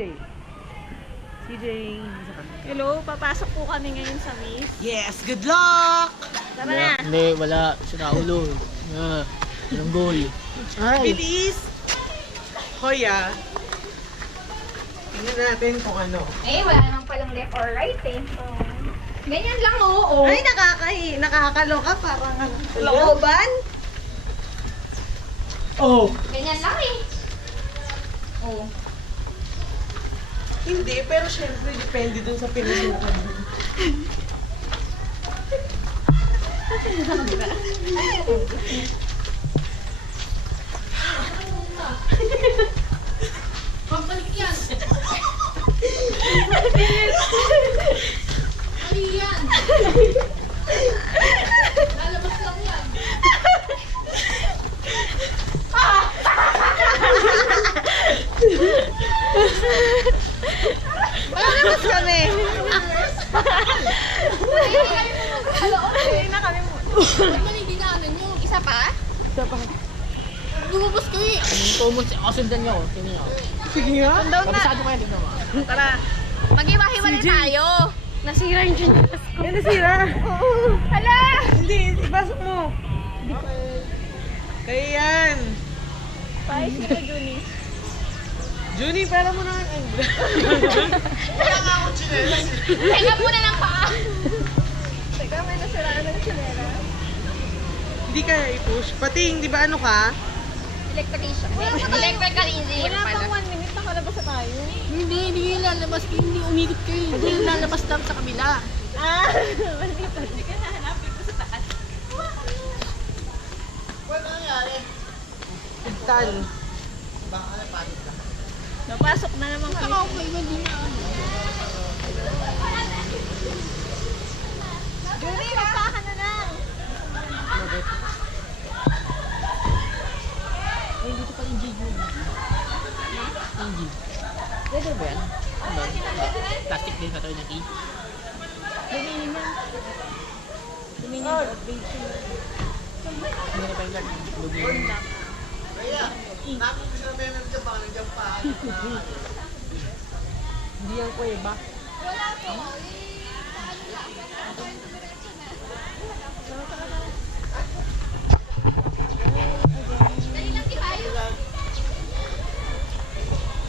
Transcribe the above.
CJ. Hello, papasok po kami ngayon sa Miss. Yes, good luck! Tara na. Hindi, wala. Sira ulo. Yung goal. Ay! Bilis! Hoya. Tingnan natin kung ano. Eh, wala namang palang left or right eh. Ganyan lang, oo. Ay, nakakaloka. Parang ano. Looban? Oh! Ganyan lang eh. Oo. Hindi, pero syempre depende dun sa pinusukan mo. Pagbalik yan. Mali yan. Lalabas lang yan. Lalabas kami. Hindi na kami mo. Mali dinaanan nyo. Isa pa? Lumabas kayo eh. Tumon siya. Kasundan niyo ako. Tingnan niyo ako. Sige nga. Sundown na. Kabisado kayo. Tingnan mo. Tara. Mag-iwa-hiwalay tayo. Nasira yung ginas ko. Yan nasira. Hala! Hindi, ipasok mo. Kaya yan. Bye, sila Juni. Junie, pera mo na. Teka muna ng paa. Teka, may nasiraan ng sinera. Hindi kaya i-push. Pati, di ba ano ka? Electrical engineer Wala pala. pang 1 minute, nakalabas na tayo. Hindi lalabas. Hindi umikot kayo. Hindi lalabas lang sa kabila. Ah! Mali pa. Sige na, hanapin ko sa taas. Pigtan. Napasok na naman kami. Juni, magpakan na lang. Ay, dito pa yung G yun. Yung G. Leather ba yan? Ano ba? Plastic din sa tayo ng key. Luminin na. Luminin. Hindi na pa yung lagi. Lugin. Hindi yan kuweba.